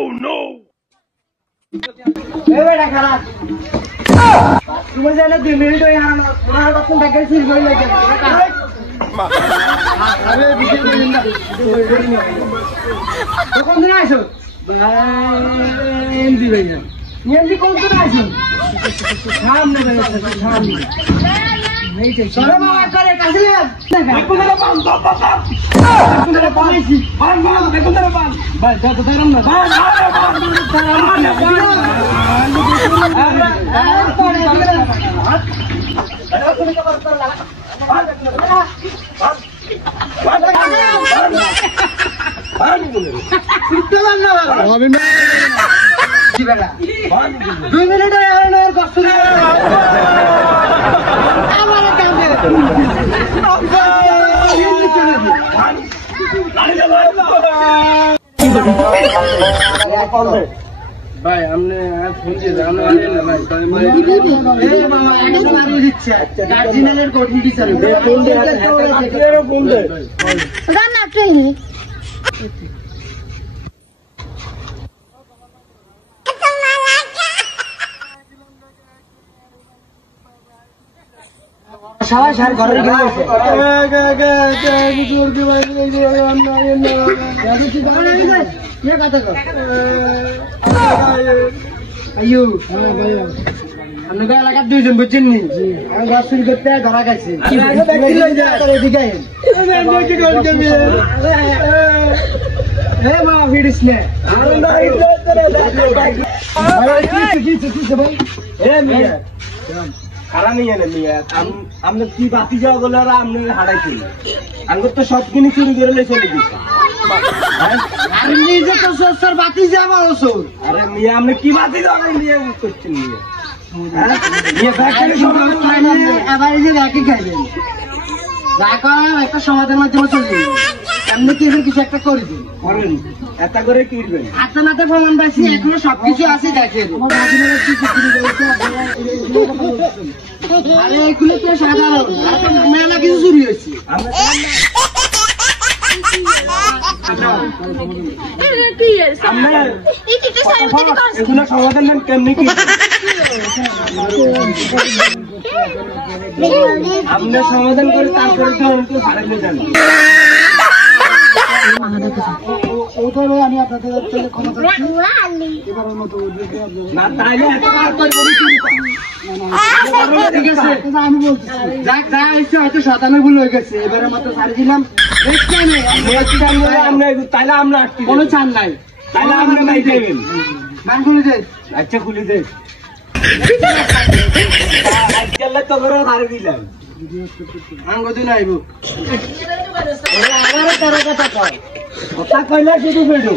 Oh no! बेटा खड़ा मुझे ना 2 मिनट हो यार हमारा बच्चा बैठे सिर गोल लेके अरे बीच में जिंदा तो कौन दिन आइसो एमडी भैया एमडी कौन दिन आइसो सामने भैया सामने नहीं चाहिए चलो मामा करे कैसे ले देखो मेरा पान देखो मेरा पान देखो मेरा पान बस जा तो धरम ना भाई हमने फोन किया हमने वाले ना भाई ए बाबा এটা মারি দিচ্ছে গার্জিয়ানের কোড নিতে চাই ফোন দে আপনারও ফোন দে গান না ট্রেনে সবাই স্যার ঘরে গেছে আমি জোর দি ভাই ये কথা কর আইয়ো ভাই আমরা গা লাগা দুইজন বুঝছেন নি আমি গাছ শুরু করতে ধরা গেছে দেখি লই যা তোর এদিকে এ মা ভিডিস নে এ মিয়া খারাপ নিয়ে না মিয়া আমরা কি বাতি যাওয়া বলে আর আমরা হারাইছি আমরা তো সব জিনিস চুরি করে লই চলে গেছি আরে নিজে তো সর বাতি যাওয়া ওসো আরে মিয়া আমরা কি বাতি যাওয়া নিয়ে করছেন মিয়া মিয়া ফ্যাক্টরি সমাধান খাইলে এবারে যে রাখি খাইবেন রাখা একটা সমাধান মাধ্যমে চলবে এমনি কি কিছু একটা করে দিন করেন এত করে কিনবেন হাতে নাতে প্রমাণ পাইছি এখনো সবকিছু আছে দেখেন আরে এগুলো তো সাধারণ মেলা কিছু চুরি হয়েছে এগুলো সমাধান নেন কেমনি কি আমরা সমাধান করে তারপরে তো অনেক ভাড়া জানি ওটারও আমি আপনাদের ক্ষমা করছি এবারের মতো না তাইলে আমি বলছি যাক যা হয়েছে হয়তো শতানে ভুল হয়ে গেছে এবারের মতো ছাড়ি দিলাম তাহলে আমরা কোনো ছাড় নাই তাহলে আমরা নাই দেবেন গান খুলে দে আচ্ছা খুলে দে আজকাল তো করে ছাড়ি দিলাম আঙ্গদিন আইব আমার তারা কথা কয় কথা কইলা শুধু বেডু